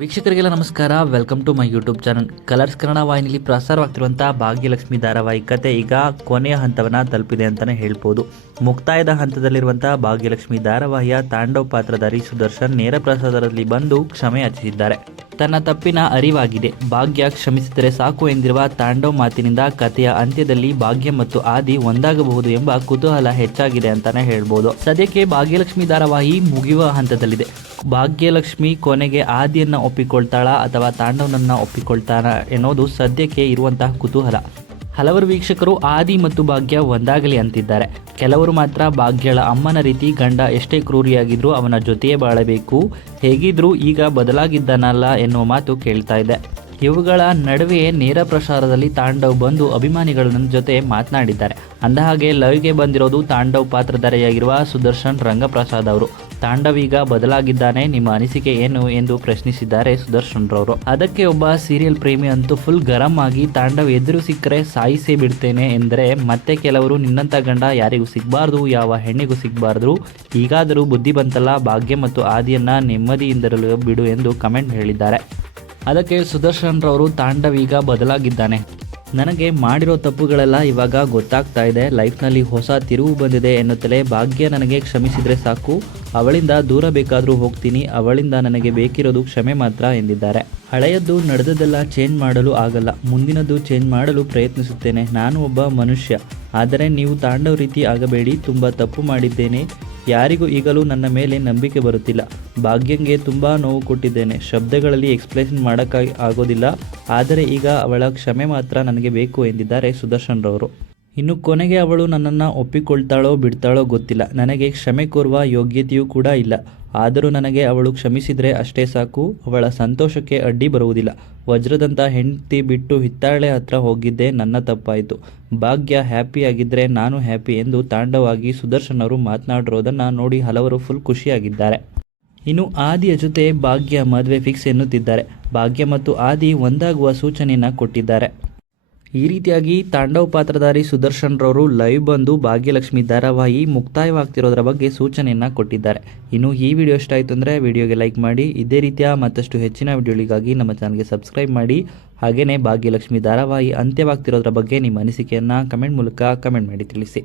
ವೀಕ್ಷಕರಿಗೆಲ್ಲ ನಮಸ್ಕಾರ. Welcome to my YouTube channel Colors Kannada ವಾಹಿನಿಯಲ್ಲಿ ಪ್ರಸಾರವಾಗ್ತಿರುವಂಥ ಭಾಗ್ಯಲಕ್ಷ್ಮಿ ಧಾರಾವಾಹಿ ಕತೆ ಈಗ ಕೊನೆಯ ಹಂತವನ್ನು ತಲುಪಿದೆ ಅಂತಲೇ ಹೇಳ್ಬೋದು. ಮುಕ್ತಾಯದ ಹಂತದಲ್ಲಿರುವಂಥ ಭಾಗ್ಯಲಕ್ಷ್ಮಿ ಧಾರಾವಾಹಿಯ ತಾಂಡವ ಪಾತ್ರಧಾರಿ ಸುದರ್ಶನ್ ನೇರ ಪ್ರಸಾದದಲ್ಲಿ ಬಂದು ಕ್ಷಮೆ ಯಾಚಿಸಿದ್ದಾರೆ ತನ್ನ ತಪ್ಪಿನ ಅರಿವಾಗಿದೆ. ಭಾಗ್ಯ ಕ್ಷಮಿಸಿದರೆ ಸಾಕು ಎಂದಿರುವ ತಾಂಡವ್ ಮಾತಿನಿಂದ ಕಥೆಯ ಅಂತ್ಯದಲ್ಲಿ ಭಾಗ್ಯ ಮತ್ತು ಆದಿ ಒಂದಾಗಬಹುದು ಎಂಬ ಕುತೂಹಲ ಹೆಚ್ಚಾಗಿದೆ ಅಂತಾನೆ ಹೇಳ್ಬೋದು. ಸದ್ಯಕ್ಕೆ ಭಾಗ್ಯಲಕ್ಷ್ಮಿ ಧಾರಾವಾಹಿ ಮುಗಿಯುವ ಹಂತದಲ್ಲಿದೆ. ಭಾಗ್ಯಲಕ್ಷ್ಮಿ ಕೊನೆಗೆ ಆದಿಯನ್ನ ಒಪ್ಪಿಕೊಳ್ತಾಳಾ ಅಥವಾ ತಾಂಡವನನ್ನ ಒಪ್ಪಿಕೊಳ್ತಾನ ಎನ್ನುವುದು ಸದ್ಯಕ್ಕೆ ಇರುವಂತಹ ಕುತೂಹಲ. ಹಲವರು ವೀಕ್ಷಕರು ಆದಿ ಮತ್ತು ಭಾಗ್ಯ ಒಂದಾಗಲಿ ಅಂತಿದ್ದಾರೆ. ಕೆಲವರು ಮಾತ್ರ ಭಾಗ್ಯಳ ಅಮ್ಮನ ರೀತಿ ಗಂಡ ಎಷ್ಟೇ ಕ್ರೂರಿಯಾಗಿದ್ರೂ ಅವನ ಜೊತೆಯೇ ಬಾಳಬೇಕು. ಹೇಗಿದ್ರೂ ಈಗ ಬದಲಾಗಿದ್ದಾನಲ್ಲ ಎನ್ನುವ ಮಾತು ಕೇಳ್ತಾ ಇದೆ. ಇವುಗಳ ನಡುವೆ ನೇರ ಪ್ರಸಾರದಲ್ಲಿ ತಾಂಡವ್ ಬಂದು ಅಭಿಮಾನಿಗಳ ಜೊತೆ ಮಾತನಾಡಿದ್ದಾರೆ. ಅಂದಹಾಗೆ, ಲವ್ಗೆ ಬಂದಿರೋದು ತಾಂಡವ್ ಪಾತ್ರಧಾರಿಯಾಗಿರುವ ಸುದರ್ಶನ್ ರಂಗಪ್ರಸಾದ್ ಅವರು. ತಾಂಡವ್ ಈಗ ಬದಲಾಗಿದ್ದಾನೆ. ನಿಮ್ಮ ಅನಿಸಿಕೆ ಏನು ಎಂದು ಪ್ರಶ್ನಿಸಿದ್ದಾರೆ ಸುದರ್ಶನ್ ರವರು ಅದಕ್ಕೆ ಒಬ್ಬ ಸೀರಿಯಲ್ ಪ್ರೇಮಿ ಅಂತೂ ಫುಲ್ ಗರಂ ಆಗಿ ತಾಂಡವ್ ಎದುರು ಸಿಕ್ಕರೆ ಸಾಯಿಸೇ ಬಿಡ್ತೇನೆ ಎಂದರೆ ಮತ್ತೆ ಕೆಲವರು ನಿನ್ನಂಥ ಗಂಡ ಯಾರಿಗೂ ಸಿಗಬಾರ್ದು, ಯಾವ ಹೆಣ್ಣಿಗೂ ಸಿಗಬಾರ್ದು. ಈಗಾದರೂ ಬುದ್ಧಿ ಬಂತಲ್ಲ, ಭಾಗ್ಯ ಮತ್ತು ಆದಿಯನ್ನ ನೆಮ್ಮದಿಯಿಂದರಲು ಬಿಡು ಎಂದು ಕಮೆಂಟ್ ಹೇಳಿದ್ದಾರೆ. ಅದಕ್ಕೆ ಸುದರ್ಶನ್ ರವರು ತಾಂಡವೀಗ ಬದಲಾಗಿದ್ದಾನೆ. ನನಗೆ ಮಾಡಿರೋ ತಪ್ಪುಗಳೆಲ್ಲ ಇವಾಗ ಗೊತ್ತಾಗ್ತಾ ಇದೆ. ಲೈಫ್ನಲ್ಲಿ ಹೊಸ ತಿರುವು ಬಂದಿದೆ ಎನ್ನುತ್ತಲೇ ಭಾಗ್ಯ ನನಗೆ ಕ್ಷಮಿಸಿದರೆ ಸಾಕು. ಅವಳಿಂದ ದೂರ ಬೇಕಾದರೂ ಹೋಗ್ತೀನಿ. ಅವಳಿಂದ ನನಗೆ ಬೇಕಿರೋದು ಕ್ಷಮೆ ಮಾತ್ರ ಎಂದಿದ್ದಾರೆ. ಹಳೆಯದ್ದು ನಡೆದದೆಲ್ಲ ಚೇಂಜ್ ಮಾಡಲು ಆಗಲ್ಲ. ಮುಂದಿನದ್ದು ಚೇಂಜ್ ಮಾಡಲು ಪ್ರಯತ್ನಿಸುತ್ತೇನೆ. ನಾನು ಒಬ್ಬ ಮನುಷ್ಯ. ಆದರೆ ನೀವು ತಾಂಡವ ರೀತಿ ಆಗಬೇಡಿ. ತುಂಬ ತಪ್ಪು ಮಾಡಿದ್ದೇನೆ. ಯಾರಿಗೂ ಈಗಲೂ ನನ್ನ ಮೇಲೆ ನಂಬಿಕೆ ಬರುತ್ತಿಲ್ಲ. ಭಾಗ್ಯಂಗೆ ತುಂಬ ನೋವು ಕೊಟ್ಟಿದ್ದೇನೆ. ಶಬ್ದಗಳಲ್ಲಿ ಎಕ್ಸ್ಪ್ಲೇಷನ್ ಮಾಡೋಕ್ಕಾಗಿ ಆಗೋದಿಲ್ಲ. ಆದರೆ ಈಗ ಅವಳ ಕ್ಷಮೆ ಮಾತ್ರ ನನಗೆ ಬೇಕು ಎಂದಿದ್ದಾರೆ ಸುದರ್ಶನ್ ರವರು ಇನ್ನು ಕೊನೆಗೆ ಅವಳು ನನ್ನನ್ನು ಒಪ್ಪಿಕೊಳ್ತಾಳೋ ಬಿಡ್ತಾಳೋ ಗೊತ್ತಿಲ್ಲ. ನನಗೆ ಕ್ಷಮೆ ಕೋರುವ ಯೋಗ್ಯತೆಯೂ ಕೂಡ ಇಲ್ಲ. ಆದರೂ ನನಗೆ ಅವಳು ಕ್ಷಮಿಸಿದರೆ ಅಷ್ಟೇ ಸಾಕು, ಅವಳ ಸಂತೋಷಕ್ಕೆ ಅಡ್ಡಿ ಬರುವುದಿಲ್ಲ. ವಜ್ರದಂಥ ಹೆಂಡತಿ ಬಿಟ್ಟು ಹಿತ್ತಾಳೆ ಹತ್ರ ಹೋಗಿದ್ದೆ ನನ್ನ ತಪ್ಪಾಯಿತು. ಭಾಗ್ಯ ಹ್ಯಾಪಿಯಾಗಿದ್ದರೆ ನಾನು ಹ್ಯಾಪಿ ಎಂದು ತಾಂಡವಾಗಿ ಸುದರ್ಶನರು ಮಾತನಾಡಿರೋದನ್ನು ನೋಡಿ ಹಲವರು ಫುಲ್ ಖುಷಿಯಾಗಿದ್ದಾರೆ. ಇನ್ನು ಆದಿಯ ಜೊತೆ ಭಾಗ್ಯ ಮದುವೆ ಫಿಕ್ಸ್ ಎನ್ನುತ್ತಿದ್ದಾರೆ. ಭಾಗ್ಯ ಮತ್ತು ಆದಿ ಒಂದಾಗುವ ಸೂಚನೆಯನ್ನು ಕೊಟ್ಟಿದ್ದಾರೆ. ಈ ರೀತಿಯಾಗಿ ತಾಂಡವ್ ಪಾತ್ರಧಾರಿ ಸುದರ್ಶನ್ ರವರು ಲೈವ್ ಬಂದು ಭಾಗ್ಯಲಕ್ಷ್ಮಿ ಧಾರಾವಾಹಿ ಮುಕ್ತಾಯವಾಗ್ತಿರೋದ್ರ ಬಗ್ಗೆ ಸೂಚನೆಯನ್ನು ಕೊಟ್ಟಿದ್ದಾರೆ. ಇನ್ನು ಈ ವಿಡಿಯೋ ಇಷ್ಟ ಆಯಿತು ಅಂದರೆ ವಿಡಿಯೋಗೆ ಲೈಕ್ ಮಾಡಿ, ಇದೇ ರೀತಿಯ ಮತ್ತಷ್ಟು ಹೆಚ್ಚಿನ ವಿಡಿಯೋಗಳಿಗಾಗಿ ನಮ್ಮ ಚಾನಲ್ಗೆ ಸಬ್ಸ್ಕ್ರೈಬ್ ಮಾಡಿ ಹಾಗೆಯೇ ಭಾಗ್ಯಲಕ್ಷ್ಮಿ ಧಾರಾವಾಹಿ ಅಂತ್ಯವಾಗ್ತಿರೋದ್ರ ಬಗ್ಗೆ ನಿಮ್ಮ ಅನಿಸಿಕೆಯನ್ನು ಕಮೆಂಟ್ ಮೂಲಕ ಕಮೆಂಟ್ ಮಾಡಿ ತಿಳಿಸಿ.